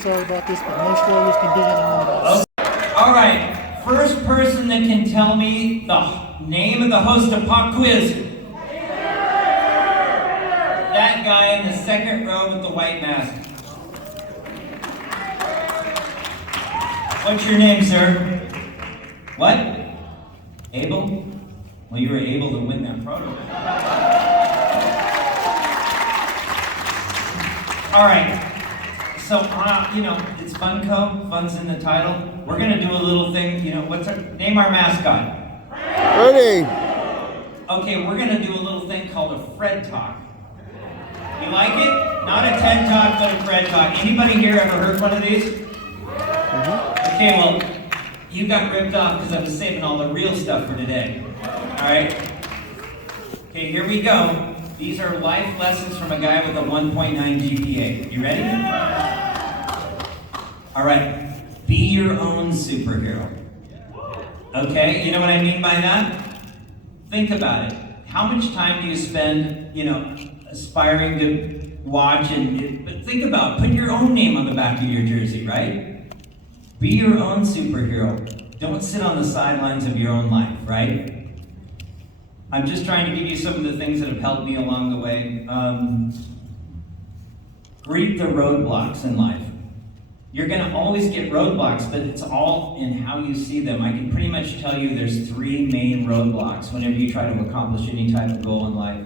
sorry about this, but no spoilers can be anyone else. All right, first person that can tell me the name of the host of Pop Quiz. That guy in the second row with the white mask. What's your name, sir? What? Abel? Well, you were able to win that proto. All right. So, it's Funko. Fun's in the title. We're gonna do a little thing. Name our mascot. Ready. Okay, we're gonna do a little thing called a Fred Talk. You like it? Not a TED Talk, but a Fred Talk. Anybody here ever heard one of these? Mm-hmm. Okay, well, you got ripped off because I was saving all the real stuff for today. All right? Okay, here we go. These are life lessons from a guy with a 1.9 GPA. You ready? All right. Be your own superhero. Okay, you know what I mean by that? Think about it. How much time do you spend, aspiring to watch but think about it. Put your own name on the back of your jersey, right? Be your own superhero. Don't sit on the sidelines of your own life, right? I'm just trying to give you some of the things that have helped me along the way. Greet the roadblocks in life. You're gonna always get roadblocks, but it's all in how you see them. I can pretty much tell you there's 3 main roadblocks whenever you try to accomplish any type of goal in life.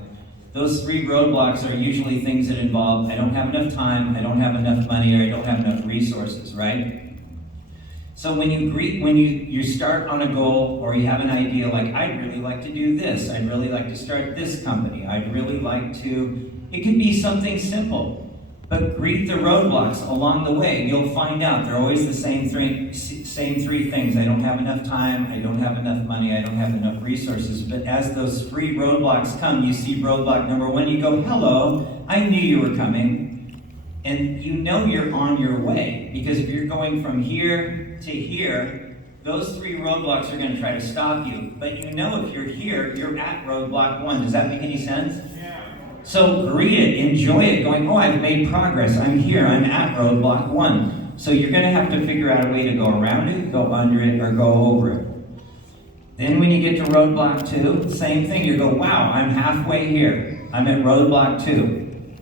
Those 3 roadblocks are usually things that involve, I don't have enough time, I don't have enough money, or I don't have enough resources, right? So when you start on a goal or you have an idea like, I'd really like to do this, I'd really like to start this company, I'd really like to, it could be something simple. But greet the roadblocks along the way. You'll find out they're always the same 3 things. I don't have enough time, I don't have enough money, I don't have enough resources. But as those 3 roadblocks come, you see roadblock number 1, you go, hello, I knew you were coming. And you know you're on your way. Because if you're going from here to here, those 3 roadblocks are going to try to stop you. But you know if you're here, you're at roadblock 1. Does that make any sense? So greet it, enjoy it, going, oh, I've made progress, I'm here, I'm at roadblock 1. So you're gonna have to figure out a way to go around it, go under it, or go over it. Then when you get to roadblock 2, same thing, you go, wow, I'm halfway here, I'm at roadblock 2.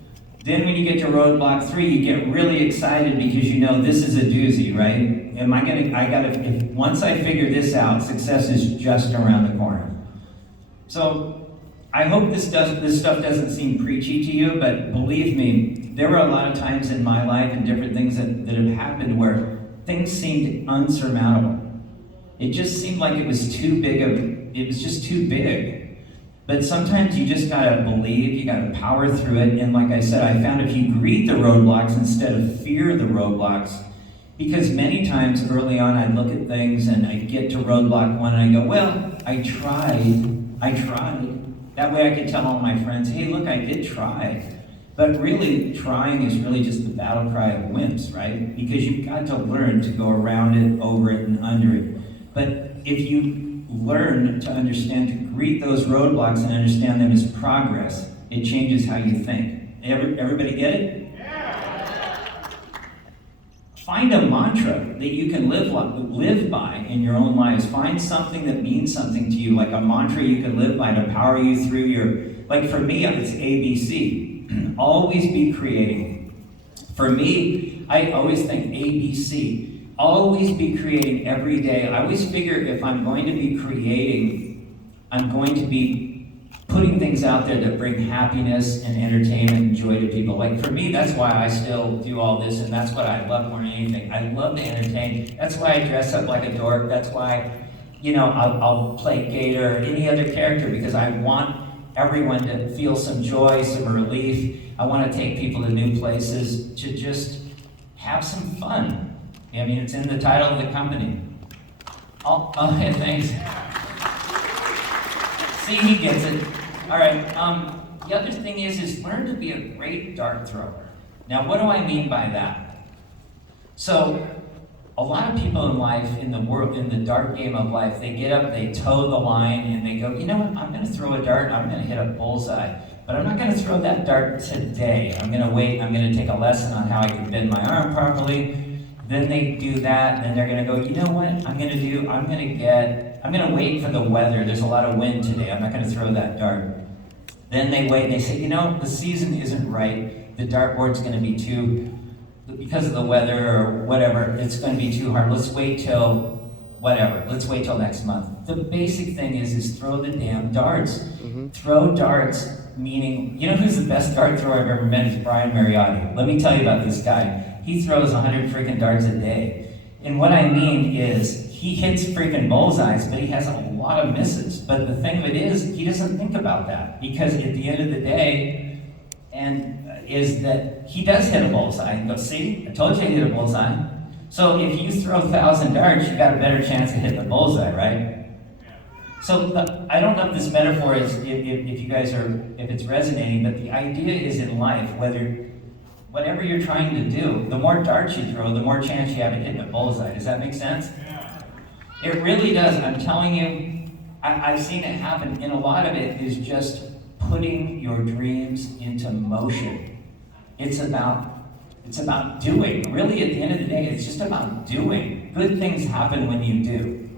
Then when you get to roadblock 3, you get really excited because you know this is a doozy, right? Once I figure this out, success is just around the corner. So, I hope this stuff doesn't seem preachy to you, but believe me, there were a lot of times in my life and different things that have happened where things seemed unsurmountable. It just seemed like it was just too big. But sometimes you just gotta believe, you gotta power through it, and like I said, I found if you greet the roadblocks instead of fear the roadblocks, because many times early on I'd look at things and I'd get to roadblock 1 and I go, well, I tried. That way I could tell all my friends, hey, look, I did try. But really, trying is really just the battle cry of wimps, right? Because you've got to learn to go around it, over it, and under it. But if you learn to understand, to greet those roadblocks and understand them as progress, it changes how you think. Everybody get it? Find a mantra that you can live by in your own lives. Find something that means something to you, like a mantra you can live by to power you through like for me, it's ABC. Always be creating. For me, I always think ABC. Always be creating every day. I always figure if I'm going to be creating, I'm going to be putting things out there that bring happiness and entertainment and joy to people. Like for me, that's why I still do all this, and that's what I love more than anything. I love to entertain. That's why I dress up like a dork. That's why, I'll play Gator or any other character, because I want everyone to feel some joy, some relief. I want to take people to new places, to just have some fun. I mean, it's in the title of the company. Oh, yeah, thanks. See, he gets it. All right, the other thing is learn to be a great dart thrower. Now, what do I mean by that? So, a lot of people in life, in the dart game of life, they get up, they toe the line, and they go, you know what, I'm gonna throw a dart, I'm gonna hit a bullseye, but I'm not gonna throw that dart today. I'm gonna wait, I'm gonna take a lesson on how I can bend my arm properly, Then they do that, and then they're gonna go, you know what, I'm gonna wait for the weather. There's a lot of wind today. I'm not gonna throw that dart. Then they wait and they say, you know, the season isn't right. The dartboard's gonna be because of the weather or whatever, it's gonna be too hard. Let's wait till whatever. Let's wait till next month. The basic thing is throw the damn darts. Mm-hmm. Throw darts, meaning, you know who's the best dart thrower I've ever met is Brian Mariotti. Let me tell you about this guy. He throws 100 freaking darts a day. And what I mean is, he hits freaking bullseyes, but he has a lot of misses. But the thing of it is, he doesn't think about that. Because at the end of the day, is that he does hit a bullseye. And go, see, I told you I hit a bullseye. So if you throw 1,000 darts, you got a better chance of hitting the bullseye, right? So I don't know if this metaphor is, if you guys are, if it's resonating, but the idea is in life, whatever you're trying to do, the more darts you throw, the more chance you have of hitting a bullseye. Does that make sense? Yeah. It really does. I'm telling you, I've seen it happen, and a lot of it is just putting your dreams into motion. It's about doing. Really, at the end of the day, it's just about doing. Good things happen when you do.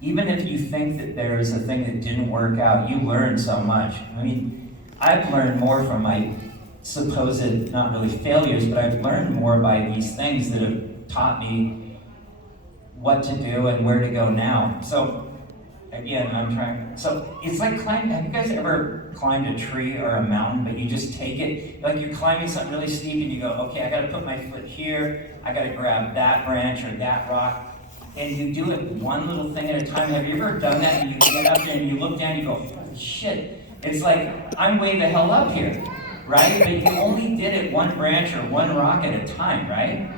Even if you think that there is a thing that didn't work out, you learn so much. I mean, I've learned more from my supposed, not really failures, but I've learned more by these things that have taught me what to do and where to go now. So, again, so it's like climbing. Have you guys ever climbed a tree or a mountain, but you just take it, like you're climbing something really steep and you go, okay, I gotta put my foot here, I gotta grab that branch or that rock, and you do it one little thing at a time. Have you ever done that and you get up there and you look down and you go, holy shit, it's like, I'm way the hell up here, right? But you only did it one branch or one rock at a time, right?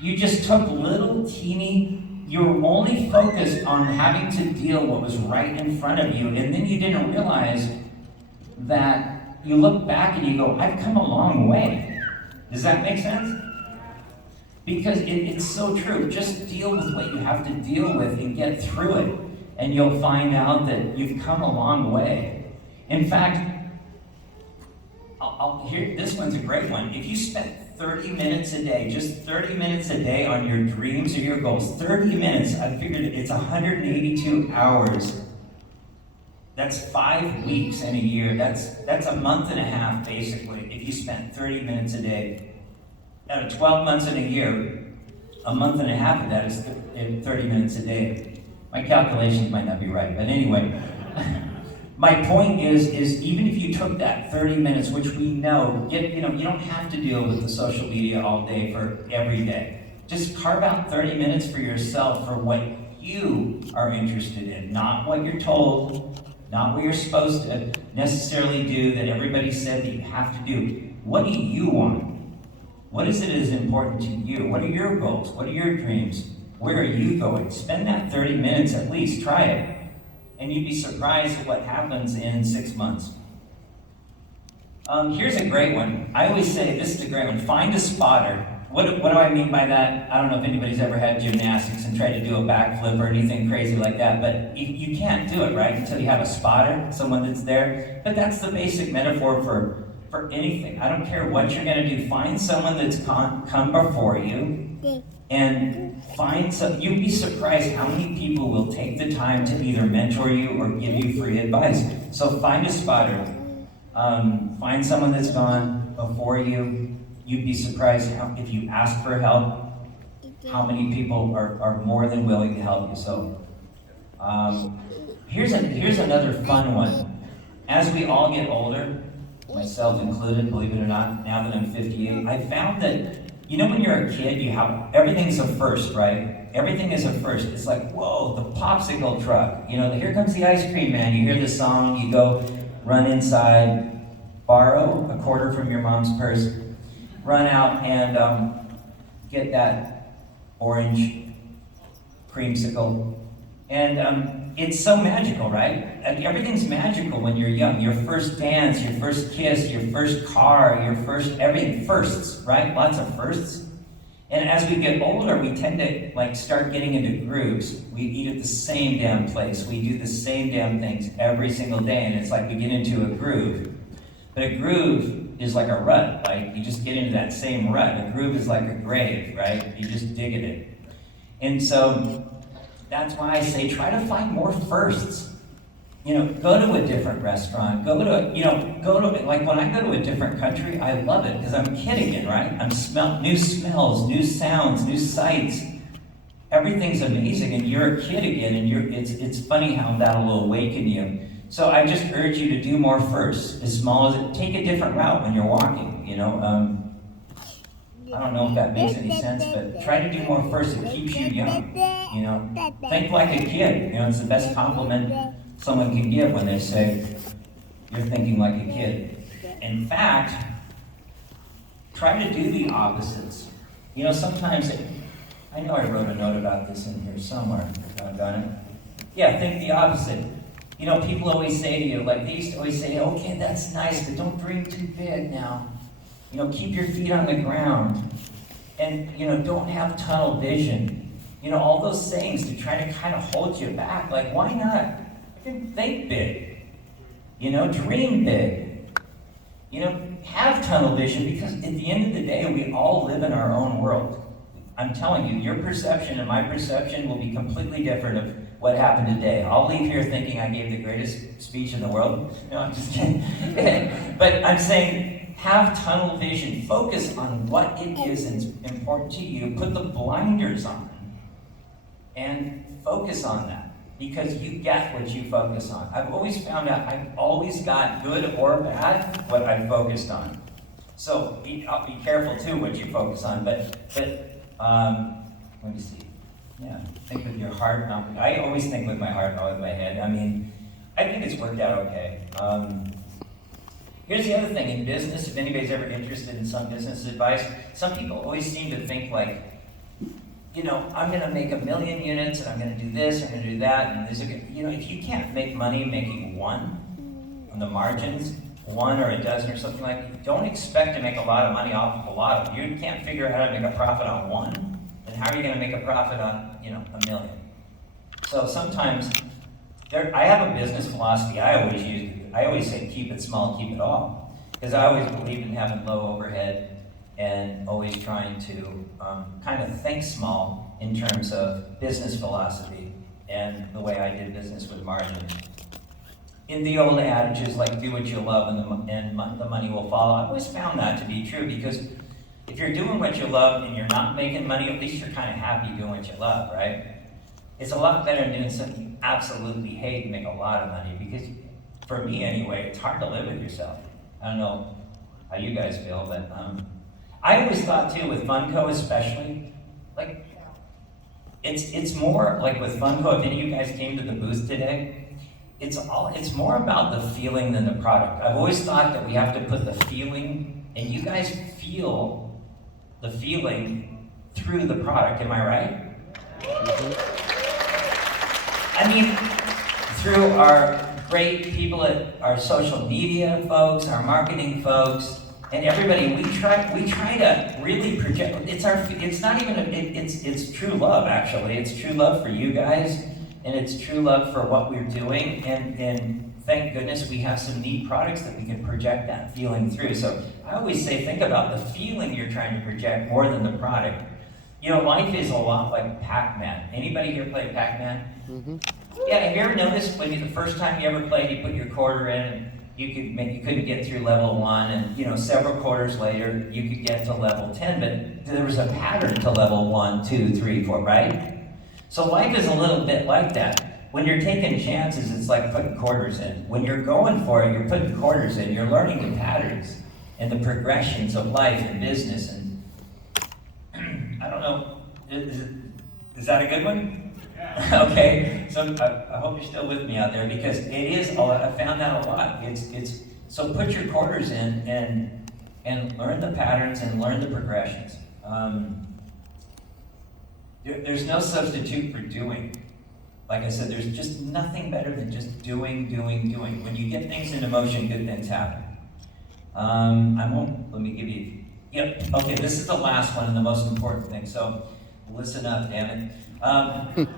You just took little teeny, you were only focused on having to deal what was right in front of you, and then you didn't realize that you look back and you go, I've come a long way. Does that make sense? Because it's so true. Just deal with what you have to deal with and get through it, and you'll find out that you've come a long way. In fact, this one's a great one. If you spent 30 minutes a day, just 30 minutes a day on your dreams or your goals, 30 minutes, I figured it's 182 hours. That's 5 weeks in a year. That's a month and a half, basically, if you spent 30 minutes a day. Out of 12 months in a year, a month and a half of that is 30 minutes a day. My calculations might not be right, but anyway. My point is even if you took that 30 minutes, which we know, you don't have to deal with the social media all day for every day. Just carve out 30 minutes for yourself for what you are interested in, not what you're told, not what you're supposed to necessarily do that everybody said that you have to do. What do you want? What is it that is important to you? What are your goals? What are your dreams? Where are you going? Spend that 30 minutes at least, try it. And you'd be surprised at what happens in 6 months. Here's a great one. I always say, this is a great one, find a spotter. What do I mean by that? I don't know if anybody's ever had gymnastics and tried to do a backflip or anything crazy like that, but you can't do it, right, until you have a spotter, someone that's there. But that's the basic metaphor for anything. I don't care what you're gonna do. Find someone that's come before you and you'd be surprised how many people will take the time to either mentor you or give you free advice. So find a spotter. Find someone that's gone before you. You'd be surprised if you ask for help, how many people are more than willing to help you. So here's another fun one. As we all get older, myself included, believe it or not, now that I'm 58, I found that, when you're a kid, everything's a first, right? Everything is a first. It's like, whoa, the popsicle truck. Here comes the ice cream man. You hear the song, you go run inside, borrow a quarter from your mom's purse, run out and get that orange creamsicle. And it's so magical, right? Everything's magical when you're young. Your first dance, your first kiss, your first car, everything, firsts, right? Lots of firsts. And as we get older, we tend to start getting into grooves. We eat at the same damn place. We do the same damn things every single day, and it's like we get into a groove. But a groove is like a rut, like you just get into that same rut. A groove is like a grave, right? You just dig at it. And so that's why I say try to find more firsts. You know, go to a different restaurant, go to, like when I go to a different country, I love it because I'm a kid again, right? I'm new smells, new sounds, new sights. Everything's amazing and you're a kid again and it's funny how that'll awaken you. So I just urge you to do more firsts, as small as it, take a different route when you're walking, you know. I don't know if that makes any sense, but try to do more firsts. It keeps you young, you know. Think like a kid, you know, it's the best compliment someone can give when they say, you're thinking like a kid. In fact, try to do the opposites. You know, sometimes, I know I wrote a note about this in here somewhere, doggone it. Yeah, think the opposite. You know, people always say to you, like they used to always say, okay, that's nice, but don't dream too big now. You know, keep your feet on the ground. And, you know, don't have tunnel vision. You know, all those sayings to try to kind of hold you back. Like, why not? Think big, you know, dream big, you know, have tunnel vision, because at the end of the day, we all live in our own world. I'm telling you, your perception and my perception will be completely different of what happened today. I'll leave here thinking I gave the greatest speech in the world. No, I'm just kidding. But I'm saying, have tunnel vision. Focus on what it is that's important to you. Put the blinders on and focus on that. Because you get what you focus on. I've always found out I've always got, good or bad, what I focused on. So be careful too what you focus on. But let me see. Yeah, think with your heart. I always think with my heart, not with my head. I mean, I think it's worked out okay. Here's the other thing in business. If anybody's ever interested in some business advice, some people always seem to think like, you know, I'm going to make 1 million units, and I'm going to do this, I'm going to do that, and this. You know, if you can't make money making one on the margins, one or a dozen or something like that, don't expect to make a lot of money off of a lot of them. You can't figure out how to make a profit on one, then how are you going to make a profit on, you know, 1 million? So sometimes, I have a business philosophy I always say keep it small, keep it all. Because I always believe in having low overhead, and always trying to kind of think small in terms of business philosophy and the way I did business with margin. In the old adages like do what you love and the money will follow, I've always found that to be true, because if you're doing what you love and you're not making money, at least you're kind of happy doing what you love, right? It's a lot better than doing something you absolutely hate and make a lot of money, because for me anyway, it's hard to live with yourself. I don't know how you guys feel, but I always thought too, with Funko especially, like, it's more like with Funko, if any of you guys came to the booth today, it's more about the feeling than the product. I've always thought that we have to put the feeling, and you guys feel the feeling through the product, am I right? I mean, through our great people at our social media folks, our marketing folks, and everybody, we try to really project. It's true love, actually. It's true love for you guys, and it's true love for what we're doing. And thank goodness we have some neat products that we can project that feeling through. So I always say, think about the feeling you're trying to project more than the product. You know, life is a lot like Pac-Man. Anybody here play Pac-Man? Mm-hmm. Yeah. Have you ever noticed when the first time you ever played, you put your quarter in, and you couldn't get through level 1, and you know, several quarters later you could get to level 10, but there was a pattern to level 1, 2, 3, 4, right? So life is a little bit like that. When you're taking chances, it's like putting quarters in. When you're going for it, you're putting quarters in. You're learning the patterns and the progressions of life and business. And I don't know, is that a good one? Okay, so I hope you're still with me out there, because it is. I found that a lot. It's so put your quarters in and learn the patterns and learn the progressions. There's no substitute for doing. Like I said, there's just nothing better than just doing. When you get things into motion, good things happen. Let me give you. Yep. Okay, this is the last one and the most important thing. So listen up, damn it.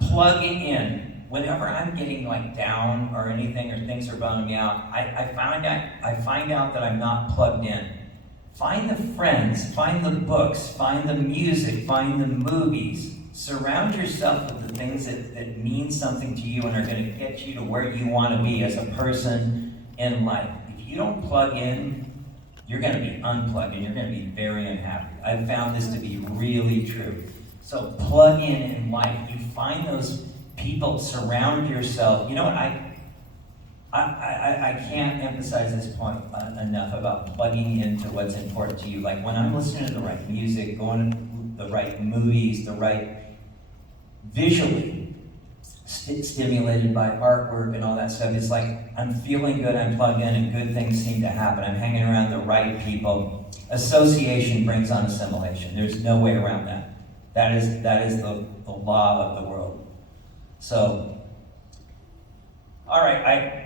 Plug in. whenever I'm getting like down or anything, or things are bumming me out, I find out that I'm not plugged in. Find the friends, find the books, find the music, find the movies. Surround yourself with the things that mean something to you and are going to get you to where you want to be as a person in life. If you don't plug in, you're going to be unplugged and you're going to be very unhappy. I've found this to be really true. So plug in life. You find those people, surround yourself. You know what, I can't emphasize this point enough about plugging into what's important to you. Like when I'm listening to the right music, going to the right movies, the right visually stimulated by artwork and all that stuff, it's like I'm feeling good, I'm plugged in, and good things seem to happen. I'm hanging around the right people. Association brings on assimilation. There's no way around that. That is the law of the world. So, all right,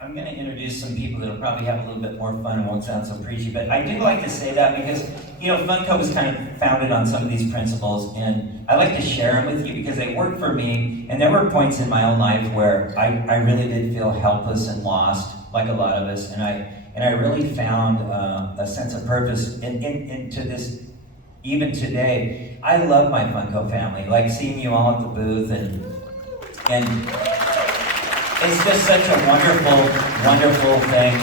I'm going to introduce some people that'll probably have a little bit more fun and won't sound so preachy, but I do like to say that because, Funko was kind of founded on some of these principles, and I like to share them with you because they work for me, and there were points in my own life where I really did feel helpless and lost, like a lot of us, and I really found a sense of purpose into this. Even today, I love my Funko family, like seeing you all at the booth, and it's just such a wonderful, wonderful thing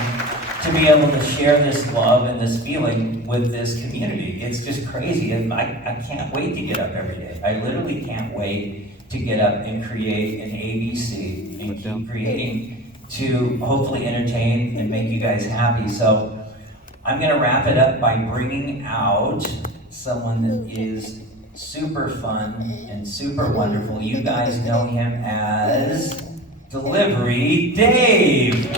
to be able to share this love and this feeling with this community. It's just crazy. I can't wait to get up every day. I literally can't wait to get up and create an ABC and keep creating to hopefully entertain and make you guys happy. So I'm going to wrap it up by bringing out someone that is super fun and super wonderful. You guys know him as Delivery Dave.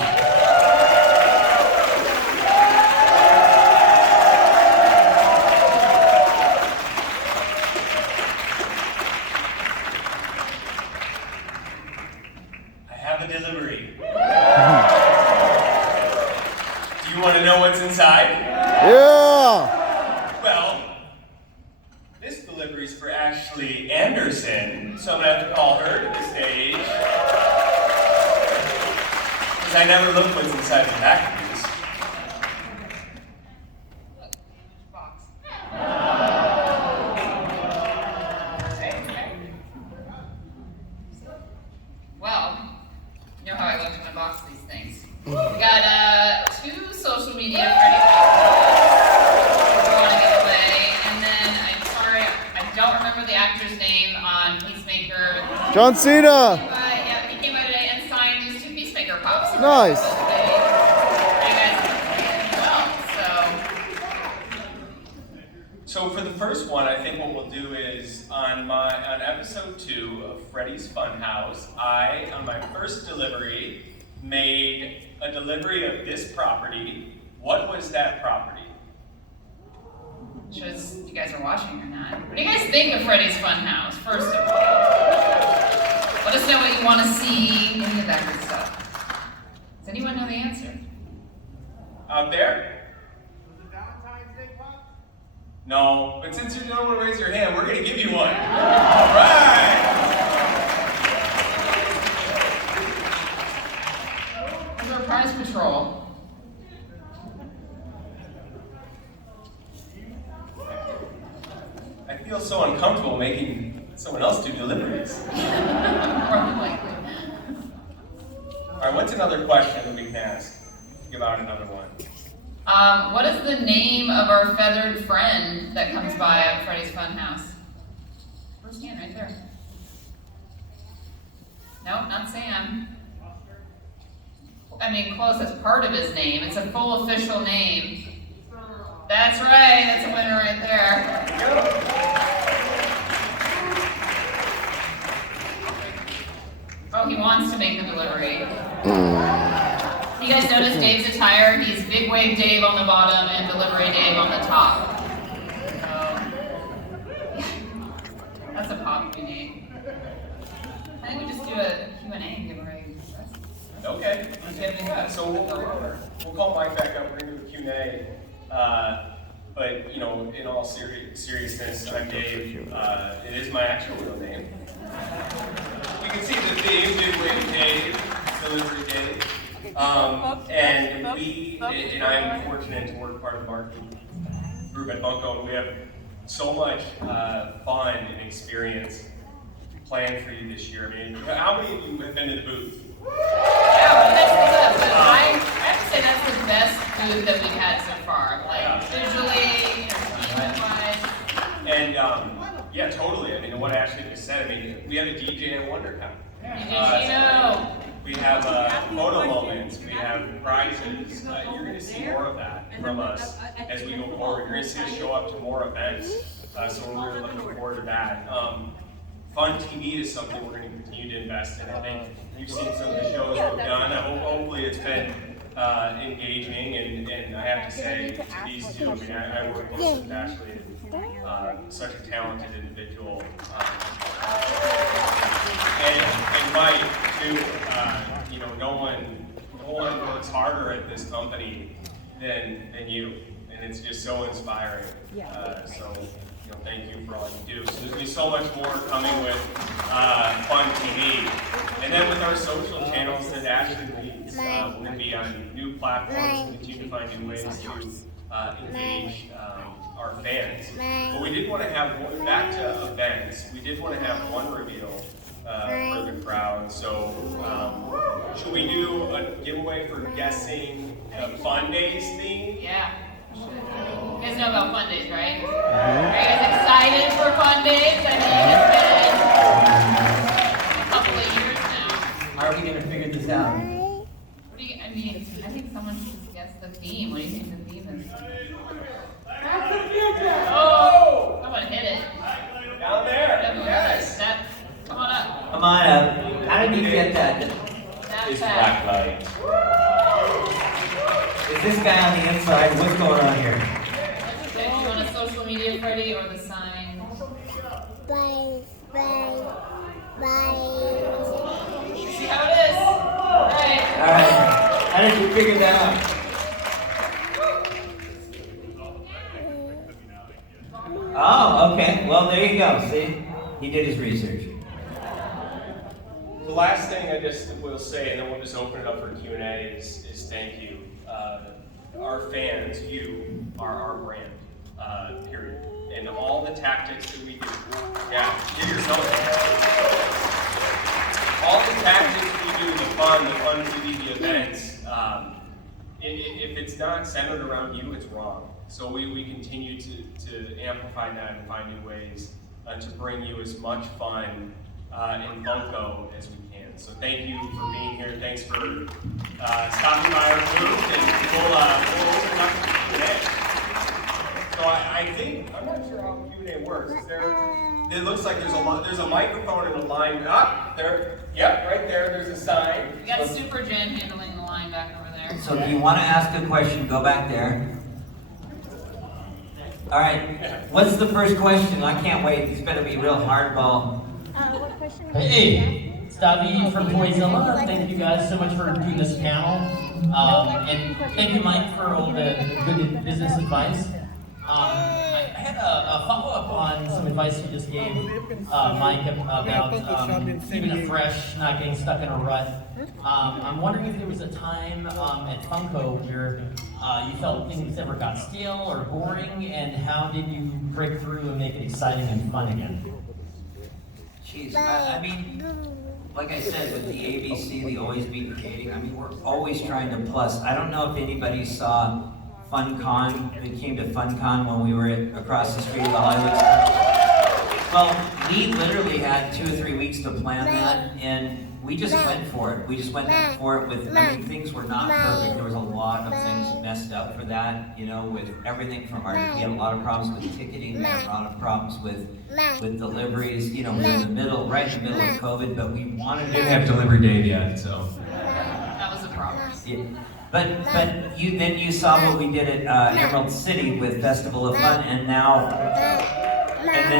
I have a delivery. Do you want to know what's inside? Yeah! Well, this delivery is for Ashley Anderson, so I'm going to have to call her to the stage. Because I never look what's inside the packages. Box. Well, you know how I love to unbox these things. We got 2 social media credit cards we want to give away, and then I'm sorry, I don't remember the actor's name on Peacemaker. John Cena! Yeah, he came by today and signed these 2 Peacemaker pops. Nice. So for the first one, I think what we'll do is on episode 2 of Freddy's Funhouse, I, on my first delivery, made a delivery of this property. What was that property? Shows you guys are watching or not. What do you guys think of Freddy's Funhouse, first of all? Let us know what you want to see, any of that good stuff. Does anyone know the answer? Out there? No, but since you don't want to raise your hand, we're going to give you one. All right. Surprise Patrol. I feel so uncomfortable making someone else do deliveries. More than likely. All right, what's another question that we can ask? Give out another one. What is the name of our feathered friend that comes by at Freddy's Funhouse? First hand right there. No, not Sam. I mean, close, that's part of his name. It's a full official name. That's right, that's a winner right there. Oh, he wants to make the delivery. You guys notice Dave's attire? He's Big Wave Dave on the bottom and Delivery Dave on the top. So, that's a pop we need. I think we just do a Q&A and give away. Okay. Yeah, so we'll call Mike back up. We're going to do a Q&A. But, in all seriousness, I'm Dave. It is my actual real name. You can see the theme, midway Dave, delivery Dave. And I'm fortunate to work part of the marketing group at Funko, and we have so much fun and experience planned for you this year. I mean, how many of you have been to the booth? Yeah, I have to say that's the best booth that we've had so far. Like visually, entertainment-wise. And yeah, totally. I mean, what Ashley just said. I mean, we have a DJ at WonderCon. We have photo moments. We have prizes. You're going to see more of that from us as we go forward. You're going to see us show up to more events. So we're really looking forward to that. Fun TV is something we're going to continue to invest in. I think you've seen some of the shows we've done. Hopefully it's been engaging, and I have to say to these two, I mean, I work closely with Ashley, and such a talented individual. And Mike, too, you know, no one works harder at this company than you, and it's just so inspiring. So, you know, thank you for all you do. So there's going to be so much more coming with Fun TV. And then with our social channels that Ashley leads, we're going to be on new platforms and continue to find new ways to engage our fans. But we did want to have, back to events, we did want to have one reveal for the crowd. So should we do a giveaway for guessing the Fun Days theme? Yeah. You guys know about Fun Days, right? Are you guys excited for Fun Days? I mean, it's been a couple of years now. How are we going to figure this out? What do you, I mean, I think someone should guess the theme. What do you think the theme is? Oh! Someone hit it. Down there. Yes. That, come on up. Come on up. How did you get that? It's black light. Is this guy on the inside? What's going on here? Do you want a social media, Freddie, or the sign? Bye. See how it is? Alright. Alright. How did you figure that out? Oh, okay. Well, there you go. See? He did his research. The last thing I just will say, and then we'll just open it up for Q&A, is thank you. Our fans, you are our brand, period. And all the tactics that we do, yeah, give yourself all the tactics we do, the fun TV, the events, if it's not centered around you, it's wrong. So we continue to amplify that and find new ways to bring you as much fun in Funko as we can. So thank you for being here. Thanks for stopping by our booth, and we'll open up to Q&A. So I think, I'm not sure how Q&A works. It looks like there's a microphone and a line up there. Yep, right there. There's a sign. We got Super Jen handling the line back over there. So if you want to ask a question, go back there. All right. What's the first question? I can't wait. It's going to be real hardball. What question? Hey, it's Davi from Toyzilla. Thank you guys so much for doing this panel. And thank you, Mike, for all the good business advice. I had a follow-up on some advice you just gave, Mike, about keeping it fresh, not getting stuck in a rut. I'm wondering if there was a time at Funko where you felt things ever got stale or boring, and how did you break through and make it exciting and fun again? Jeez, I mean, like I said, with the ABC, the Always Be Creating, I mean, we're always trying to plus. I don't know if anybody saw FunCon, that came to FunCon when we were across the street of the Hollywood. Well, we literally had 2 or 3 weeks to plan that, and we just went for it. We just went for it with, I mean, things were not perfect. There was a lot of things messed up for that, you know, with everything from we had a lot of problems with ticketing, we had a lot of problems with deliveries, you know, we were in the middle, right in the middle of COVID, but we wanted to. Didn't have delivery date yet, so. That was a problem. Yeah. But you saw what we did at Emerald City with Festival of Fun, and then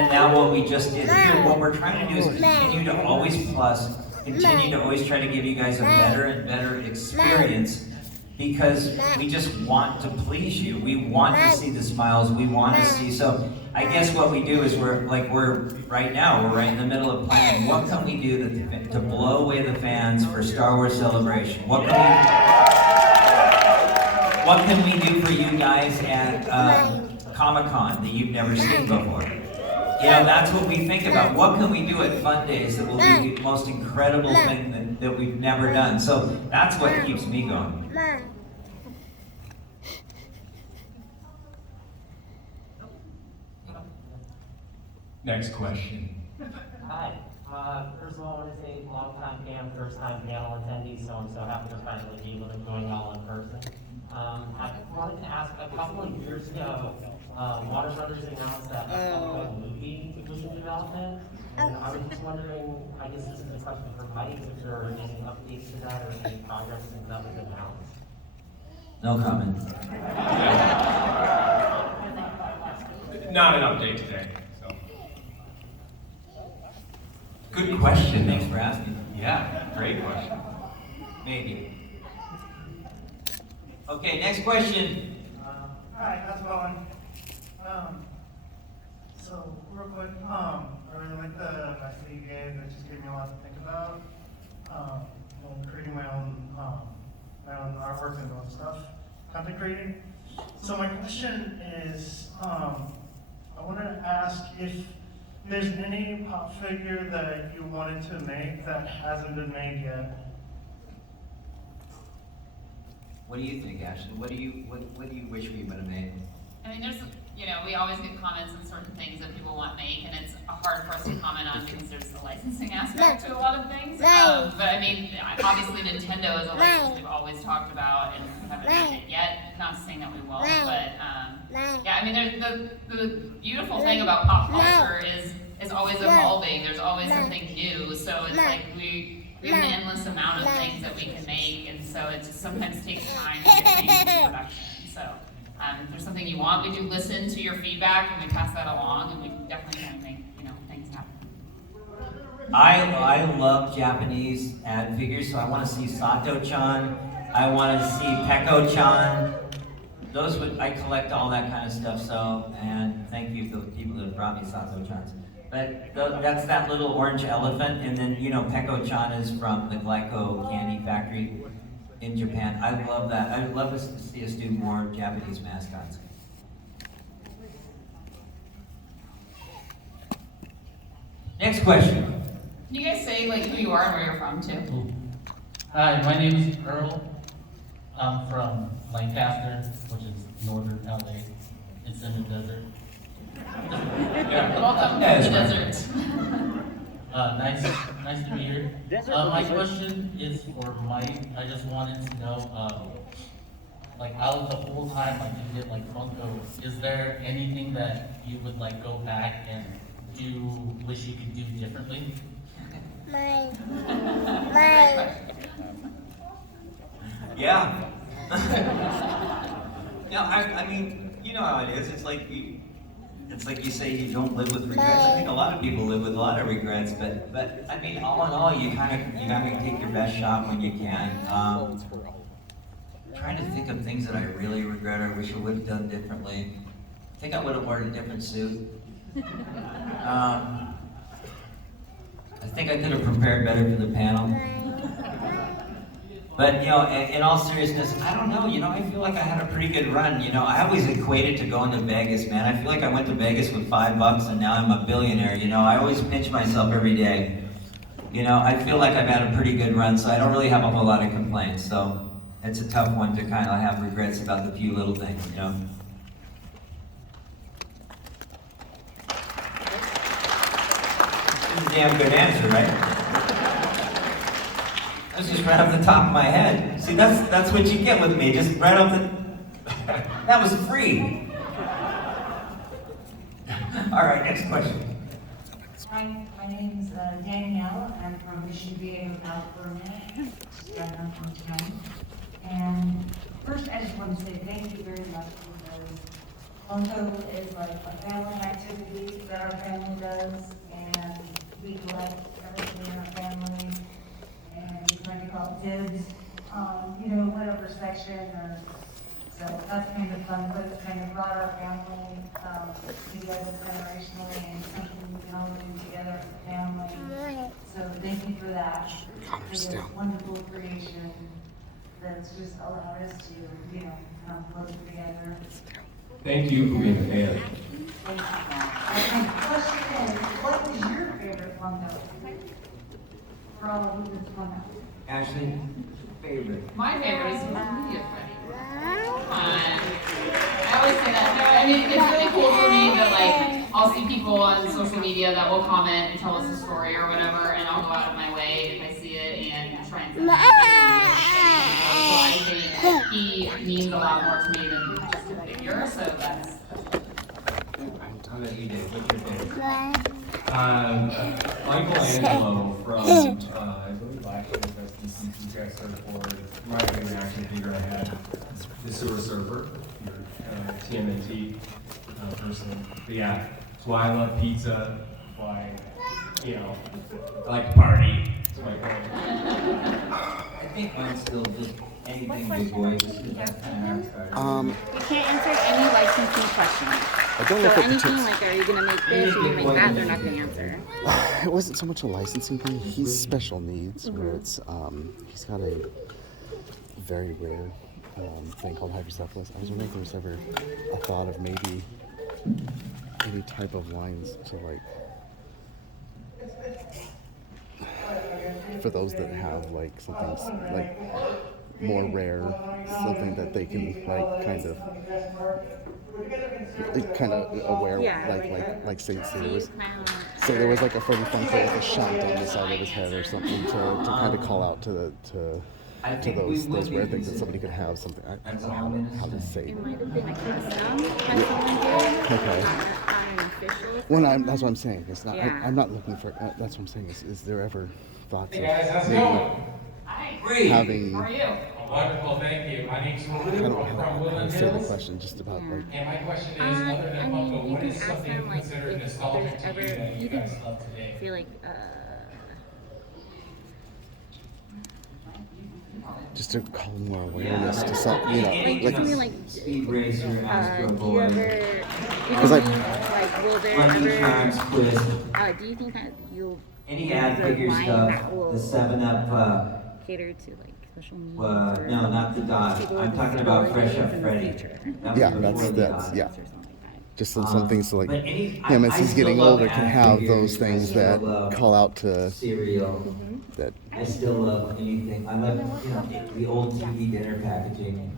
now what we just did here. What we're trying to do is continue to always plus, continue to always try to give you guys a better and better experience. because we just want to please you. We want to see the smiles. We want to see. So I guess what we do is we're right now, we're right in the middle of planning. What can we do to blow away the fans for Star Wars Celebration? What can we do for you guys at Comic-Con that you've never seen before? You know, that's what we think about. What can we do at Fun Days that will be the most incredible thing that we've never done? So that's what keeps me going. Next question. Hi. First of all, I want to say long-time fan, first-time panel attendee, so I'm so happy to finally be able to join y'all in person. I wanted to ask, a couple of years ago, Warner Brothers announced that a Funko movie was in development, and I was just wondering, I guess this is a question for Mike, if there are any updates to that or any progress since that was announced. No comment. Not an update today. So. Good question. Thanks for asking. Yeah, great question. Maybe. Okay, next question. Hi, how's it going? So real quick, I really like the message you gave. That just gave me a lot to think about. When creating my own artwork and all stuff, content creating. So my question is, I wanted to ask if there's any pop figure that you wanted to make that hasn't been made yet. What do you think, Ashley? What do you wish we would have made? I mean, there's, we always get comments on certain things that people want make, and it's hard for us to comment on because there's the licensing aspect to a lot of things. But I mean, obviously Nintendo is a license we've always talked about, and we haven't made it yet. Not saying that we won't, but yeah, I mean, the beautiful thing about pop culture is always evolving. There's always something new, so it's like we have an endless amount of things that we can make, and so it just sometimes takes time to get things into production. So if there's something you want, we do listen to your feedback and we pass that along, and we definitely want to make things happen. I love Japanese ad figures, so I want to see Sato-chan. I want to see Peko-chan. I collect all that kind of stuff. So, and thank you to the people that have brought me Sato-chans. But that's that little orange elephant, and then Peko-chan is from the Glyco Candy Factory in Japan. I love that. I'd love to see us do more Japanese mascots. Next question. Can you guys say who you are and where you're from too? Hi, my name is Earl. I'm from Lancaster, which is northern LA. It's in the desert. Welcome to the desert. Nice to be here. My question is for Mike. I just wanted to know, out of the whole time you did Funko, is there anything that you would go back and wish you could do differently? Yeah. Yeah, I mean, you know how it is. It's like you say you don't live with regrets. I think a lot of people live with a lot of regrets, but I mean, all in all, you gotta take your best shot when you can. Trying to think of things that I really regret or wish I would have done differently. I think I would have worn a different suit. I think I could have prepared better for the panel. But, in all seriousness, I don't know, I feel like I had a pretty good run. I always equate it to going to Vegas, man. I feel like I went to Vegas with $5 and now I'm a billionaire. I always pinch myself every day. I feel like I've had a pretty good run, so I don't really have a whole lot of complaints. So it's a tough one to kind of have regrets about the few little things, It's a damn good answer, right? That's just right off the top of my head. See, that's what you get with me. Just right off the... That was free. All right, next question. Hi, my name is Danielle. I'm from Mission Viejo, California. Starting out from town. And first, I just want to say thank you very much because Funko is like a family activity that our family does, and we collect everything in our family. And we try to call it dibs. whatever section or, so that's kind of fun, but it's kind of brought our family, together generationally and something we can all do together as a family. So thank you for that. For this wonderful creation that's just allowed us to, come closer together. Thank you for being a fan. And my question is, what is your favorite Funko? For all of you that's Funko. Ashley, favorite? My favorite is social media Freddy. I always say that. No, I mean, it's really cool for me that, like, I'll see people on social media that will comment and tell us a story or whatever, and I'll go out of my way if I see it and try and send it. So I think he means a lot more to me than just a figure, so that's How about you, Dave? What's your favorite? Michelangelo from, I believe last year's SDCC Dresser for my favorite action figure I had, the Sewer Surfer, your TMNT person. But yeah, that's why I love pizza, why, I like to party. That's my favorite. I think mine's still just anything big boy, just because that's kind of how it started. You can't answer any licensing questions. I don't know So if it anything pertains. like, are you gonna make this, are you gonna make that, they're not gonna answer. It wasn't so much a licensing thing. He's special needs, where it's he's got a very rare thing called hydrocephalus. I was wondering if there was ever a thought of maybe any type of lines to like for those that have like something like more rare, something that they can like kind of aware, Yeah, like say there was like a Freddy Funko with a shunt on the side of his head or something to kind of call out to those rare things that somebody could have something. I don't know how to say. It might have been a custom that someone did. Okay. Not an official. Well, that's what I'm saying. It's not. Yeah. I'm not looking for. That's what I'm saying. Is there ever thoughts Hey guys, how's of it going? Hi. having? How are you? Wonderful, thank you. My name's I don't Lou know from how to Woodland say the Hills. question. Just about like. And my question is, other I than mean, Funko, you what can is ask something them like considered if nostalgic there's to you ever, that you you guys can love today? feel like, Just to call more awareness to some, like something like, Speed Racer, Astro do you Boy, ever, Because like, will there Lucky Charms ever, Quiz, do you think that you'll any ad there's a figure line stuff, that will the 7-Up, cater to like special needs? or no, not the dot. people I'm with talking about Fresh Up disabilities in the Freddy. future? That was Yeah, before that's the yeah. Or something like that. Just some things to like but any, him as I he's still getting love older can ad have figures. those things I still that love call out to cereal. that. I still love anything. I love, the old TV dinner packaging.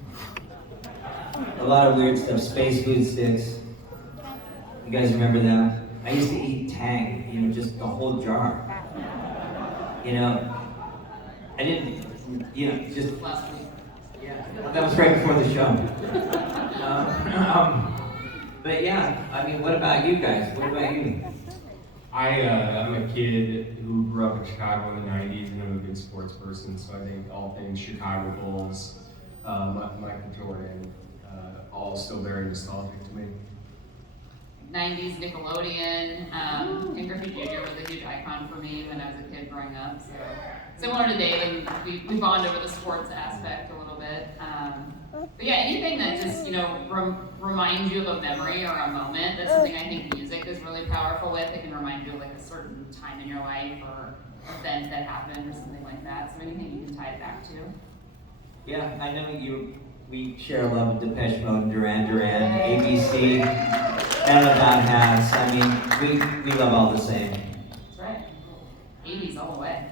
A lot of weird stuff. Space food sticks. You guys remember that? I used to eat Tang, just the whole jar. I didn't, just, yeah, that was right before the show. But yeah, I mean, what about you guys? What about you? I'm a kid who grew up in Chicago in the 90s, and I'm a big sports person, so I think all things Chicago Bulls, Michael Jordan, all still very nostalgic to me. 90s Nickelodeon. And Griffey Jr. was a huge icon for me when I was a kid growing up. So similar to Dave, we bond over the sports aspect a little bit. But yeah, anything that just reminds you of a memory or a moment. That's something I think music is really powerful with. It can remind you of like a certain time in your life or event that happened or something like that. So anything you can tie it back to. Yeah, I know we share a love of Depeche Mode, Duran Duran, ABC, Amazon hats. I mean, we love all the same. That's right. 80s all the way.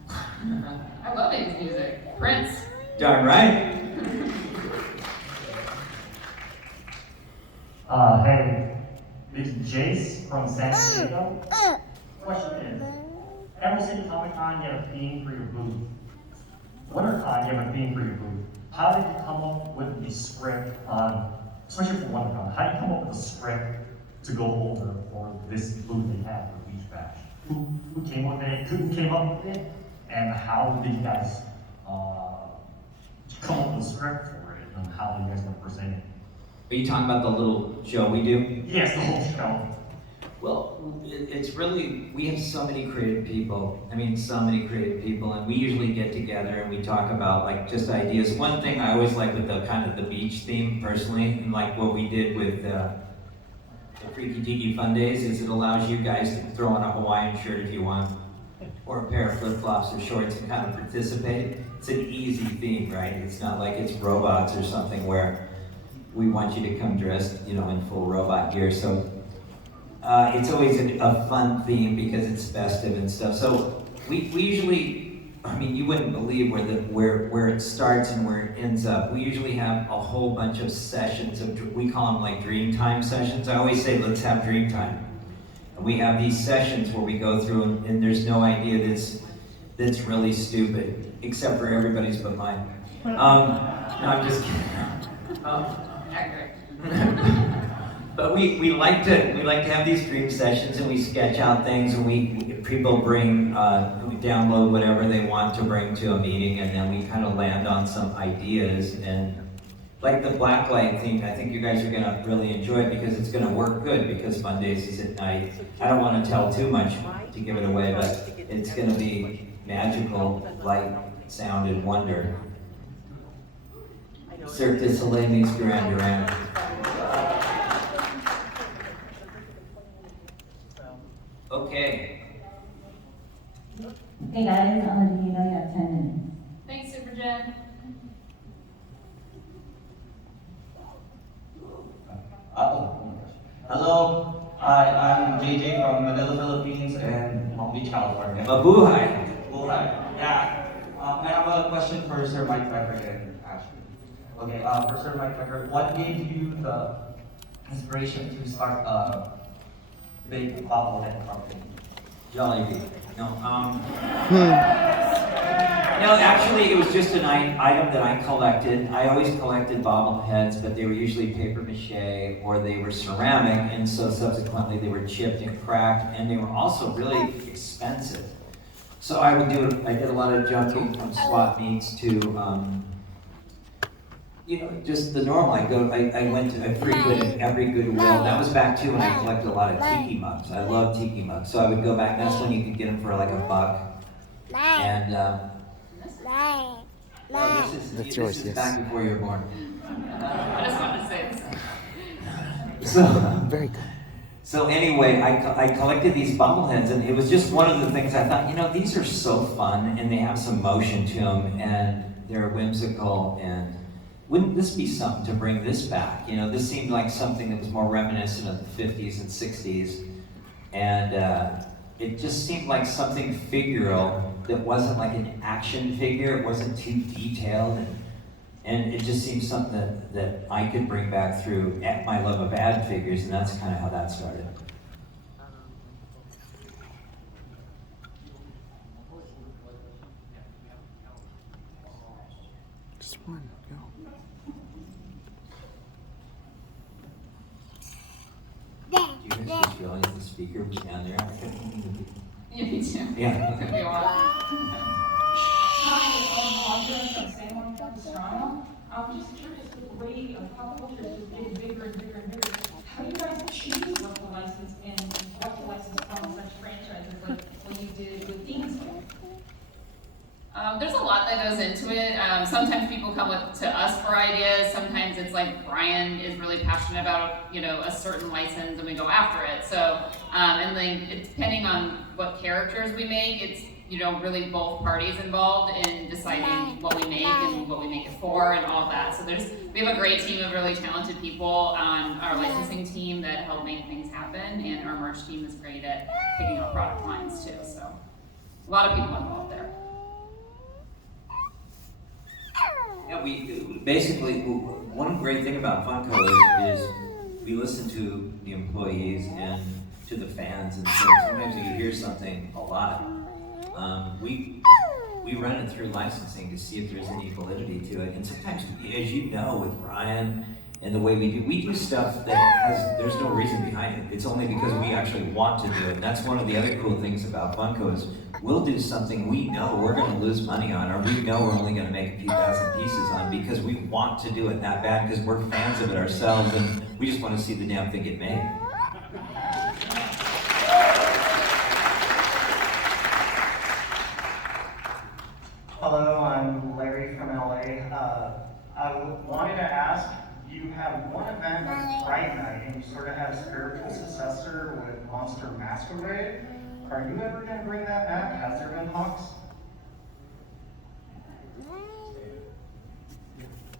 I love 80s music. Prince. Darn right. Hey, this is Jace from San Diego. Question is, Emerald City Comic Con, you have a theme for your booth. WonderCon, you have a theme for your booth. How did you come up with the script on, especially for WonderCon, how did you come up with a script to go over for this booth that you have for each batch? Who came up with it? Who came up with it? And how did you guys come up with a script for it? And how do you guys want to present it? Are you talking about the little show we do? Yes, the whole show. Well, it's really, we have so many creative people. I mean, so many creative people, and we usually get together and we talk about like just ideas. One thing I always like with the kind of the beach theme personally, and like what we did with the Freaky Tiki Fun Days, is it allows you guys to throw on a Hawaiian shirt if you want, or a pair of flip-flops or shorts and kind of participate. It's an easy theme, right? It's not like it's robots or something where we want you to come dressed, you know, in full robot gear. So it's always a fun theme because it's festive and stuff. So we usually, I mean, you wouldn't believe where it starts and where it ends up. We usually have a whole bunch of sessions of, we call them like dream time sessions. I always say, let's have dream time. And we have these sessions where we go through and there's no idea that's really stupid, except for everybody's but mine. No, I'm just kidding. Accurate. But we like to have these dream sessions, and we sketch out things, and people bring we download whatever they want to bring to a meeting, and then we kind of land on some ideas. And like the blacklight thing, I think you guys are gonna really enjoy it because it's gonna work good because Mondays is at night. I don't want to tell too much to give it away, but it's gonna be magical light, sound, and wonder. Cirque du Soleil meets Duran Duran. Okay. Hey guys, you know you have 10 minutes. Thanks, Super Jen. Hello, I'm JJ from Manila, Philippines and Long Beach, California. Mabuhay. Mabuhay. Yeah. I have a question for Sir Mike Becker and Ashley. Okay, for Sir Mike Becker, what gave you the inspiration to start a big bobblehead company? Jollibee. No, actually, it was just an item that I collected. I always collected bobbleheads, but they were usually paper mache or they were ceramic, and so subsequently they were chipped and cracked, and they were also really expensive. So I did a lot of junking from swap meets to, you know, just the normal. I frequented every Goodwill. That was back too when I collected a lot of tiki mugs. I love tiki mugs. So I would go back, that's when you could get them for like $1. And, this is yes. back before you were born. I just wanted to say this. So, Very good. So anyway, I collected these bobbleheads, and it was just one of the things I thought, you know, these are so fun, and they have some motion to them, and they're whimsical, and wouldn't this be something to bring this back? You know, this seemed like something that was more reminiscent of the 50s and 60s, and it just seemed like something figural that wasn't like an action figure, it wasn't too detailed, and it just seemed something that I could bring back through my love of ad figures, and that's kind of how that started. Just one, go. Do you guys just realize the speaker was down there? I couldn't even... Yeah, me too. Yeah. Took me a while. Hi, I'm Andrea from San Juan Capistrano. I'm just curious, with the way pop culture is just getting bigger and bigger and bigger, how do you guys choose what to license and what to license from such franchises like what you did with Dean's? There's a lot that goes into it. Sometimes people come to us for ideas. Sometimes it's like Brian is really passionate about, you know, a certain license and we go after it. So, and then depending on what characters we make, it's, you know, really both parties involved in deciding what we make and what we make it for and all that. So we have a great team of really talented people on our licensing team that help make things happen, and our merch team is great at picking out product lines too. So a lot of people involved there. Yeah, we basically, one great thing about Funko is we listen to the employees and to the fans, and so sometimes you hear something a lot. We run it through licensing to see if there's any validity to it, and sometimes, as you know, with Brian and the way we do stuff that there's no reason behind it. It's only because we actually want to do it. And that's one of the other cool things about Funko is we'll do something we know we're going to lose money on, or we know we're only going to make a few thousand pieces on because we want to do it that bad because we're fans of it ourselves and we just want to see the damn thing get made. from LA. I wanted to ask, you have one event on Fright Night, and you sort of have a spiritual successor with Monster Masquerade. Are you ever going to bring that back? Has there been talks?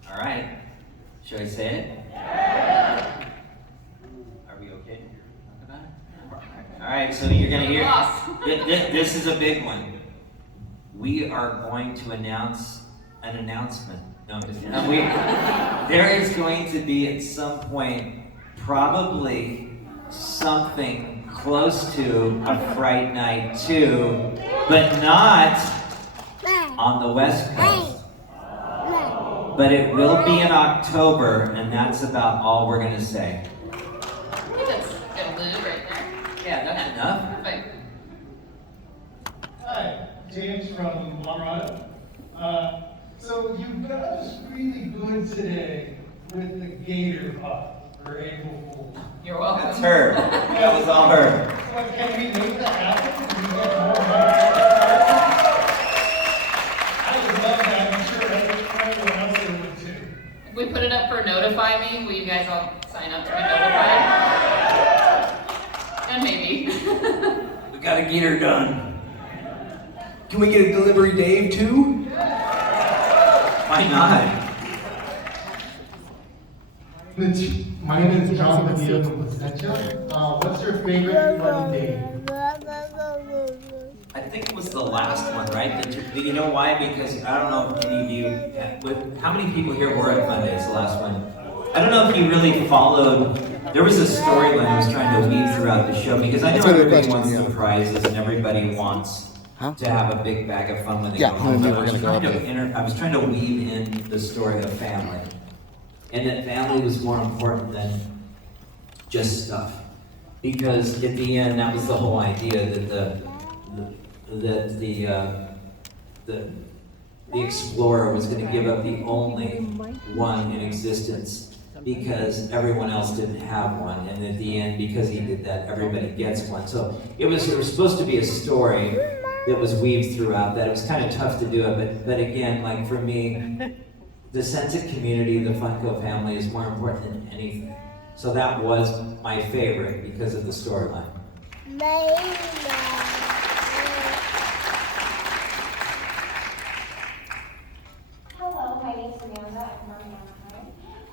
All right. Should I say it? Are we okay? All right, so you're gonna hear, this is a big one. We are going to announce an announcement. No, I'm just kidding. There is going to be at some point, probably something close to a Fright Night 2, but not on the West Coast. But it will be in October, and that's about all we're gonna say. I think that's a blue right there. Yeah, that's enough. Perfect. Hi, James from Colorado. So you got us really good today with the gator pop for April Fool's. You're welcome. That's her. That was all her. What, can we make that happen? Can we get more I would love that. I'm sure everyone else would too. If we put it up for Notify Me, will you guys all sign up to be notified? And maybe. We gotta get her done. Can we get a delivery Dave too? Why not? My name is John Padilla from Placentia. What's your favorite funny day? I think it was the last one, right? You know why? Because I don't know if any of you, how many people here were at Fun Days, the last one? I don't know if you really followed, there was a storyline I was trying to weave throughout the show, because I know everybody wants the prizes and everybody wants to have a big bag of fun when they go home. But I was trying to weave in the story of family. And that family was more important than just stuff. Because at the end, that was the whole idea, that the explorer was going to give up the only one in existence because everyone else didn't have one, and at the end, because he did that, everybody gets one. So it was supposed to be a story that was weaved throughout that. It was kind of tough to do it, but again, like for me, the sense of community, the Funko family is more important than anything. So that was my favorite because of the storyline. Hello, my name's Amanda. I'm from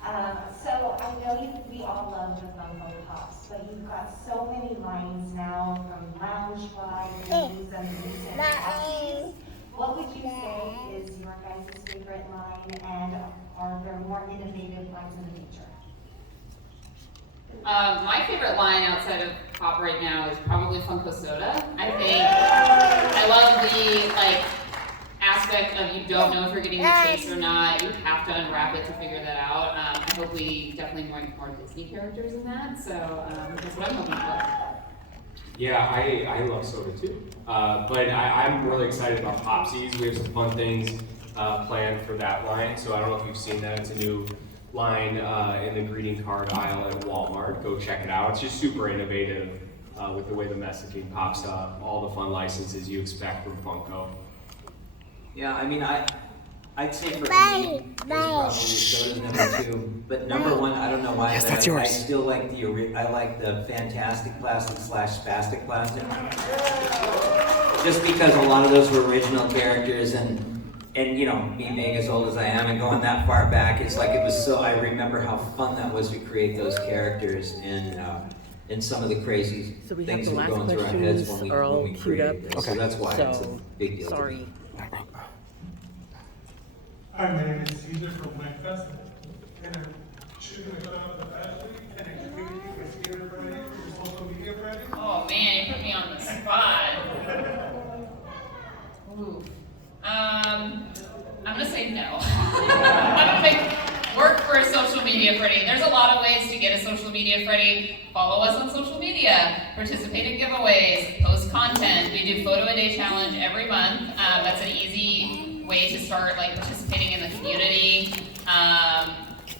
Anaheim. So I know we all love the Funko Pops, but you've got so many lines now from Loungefly, Reviews, and recent Poppies. What would you say is your guys' favorite line, and are there more innovative lines in the future? My favorite line outside of pop right now is probably Funko Soda. I love the aspect of you don't know if you're getting your chase or not. You have to unwrap it to figure that out. I hope we definitely more Disney characters in that. So that's what I'm hoping for. Yeah, I love soda too. But I'm really excited about Popsies. We have some fun things planned for that line. So I don't know if you've seen that. It's a new line in the greeting card aisle at Walmart. Go check it out. It's just super innovative with the way the messaging pops up, all the fun licenses you expect from Funko. Yeah, I mean, I'd say for me, it's probably soda's number 2. But number 1, I don't know why, Yes, but that's I yours. still like the fantastic plastic / spastic plastic. Just because a lot of those were original characters, and you know, me being as old as I am and going that far back, it's like it was so. I remember how fun that was to create those characters and some of the crazy things that were going through our heads when we created things. So that's why it's a big deal. Sorry. Hi, my name is Caesar from Blackfest, and I'm shooting a shout out to Ashley and introduce you to Skater Friday, your social media Friday. Oh man, you put me on the spot. Ooh. I'm gonna say no. I'm gonna make work for a social media Freddy. There's a lot of ways to get a social media Freddy. Follow us on social media, participate in giveaways, post content. We do photo a day challenge every month. That's an easy way to start participating in the community.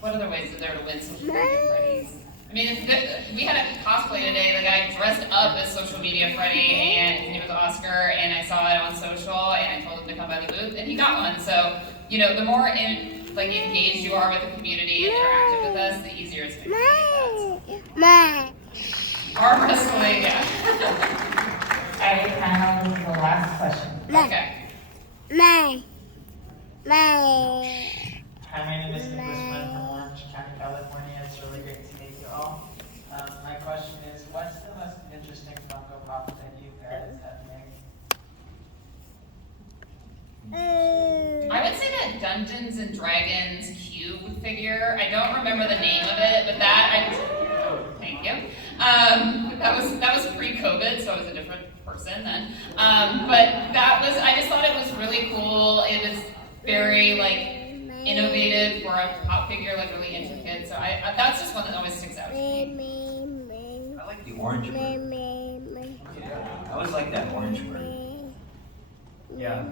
What other ways are there to win social media Freddies? I mean, we had a cosplay today. The guy dressed up as social media Freddy, and his name was Oscar, and I saw it on social, and I told him to come by the booth, and he got one. So the more engaged you are with the community and interactive with us, the easier it's going to be. Arm wrestling, yeah. Alright, panel, this is the last question. Okay. Hi, my name is Nicholas Flynn from Orange County, California. It's really great to meet you all. My question is, what's the most interesting Funko Pop that you guys have made? I would say that Dungeons and Dragons cube figure. I don't remember the name of it, but thank you. That was pre-COVID, so I was a different person then. But I just thought it was really cool. It was very innovative for a pop figure, really intricate. So that's just one that always sticks out to me. I like the orange bird. I always like that orange bird. Yeah.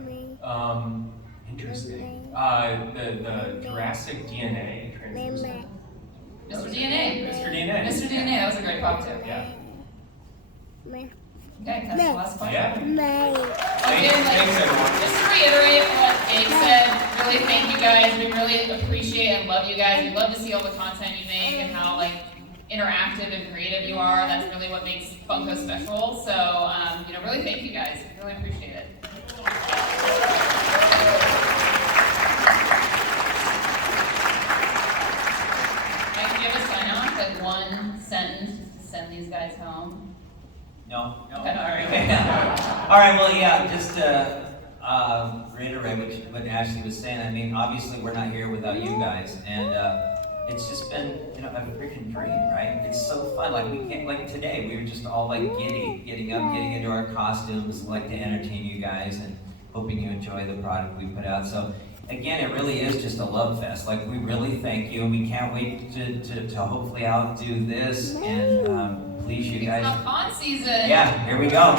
Interesting. The Jurassic DNA translucent. Mr. DNA. Mr. DNA. Mr. DNA, that was a great pop too. Yeah. Okay, that's the last question. Yeah. Again, Thanks, everyone. just to reiterate what Dave said, really thank you guys. We really appreciate and love you guys. We love to see all the content you make and how interactive and creative you are. That's really what makes Funko special. So, really thank you guys. Really appreciate it. Mike, do you have a sign off? One sentence to send these guys home? No. Okay, all right. All right, well, yeah, just to reiterate what Ashley was saying, I mean, obviously we're not here without you guys, and it's just been, a freaking dream, right? It's so fun, today, we were just all getting up, getting into our costumes, to entertain you guys, and hoping you enjoy the product we put out. So, again, it really is just a love fest. We really thank you, and we can't wait to hopefully outdo this, and please, you guys. It's not con season. Yeah, here we go.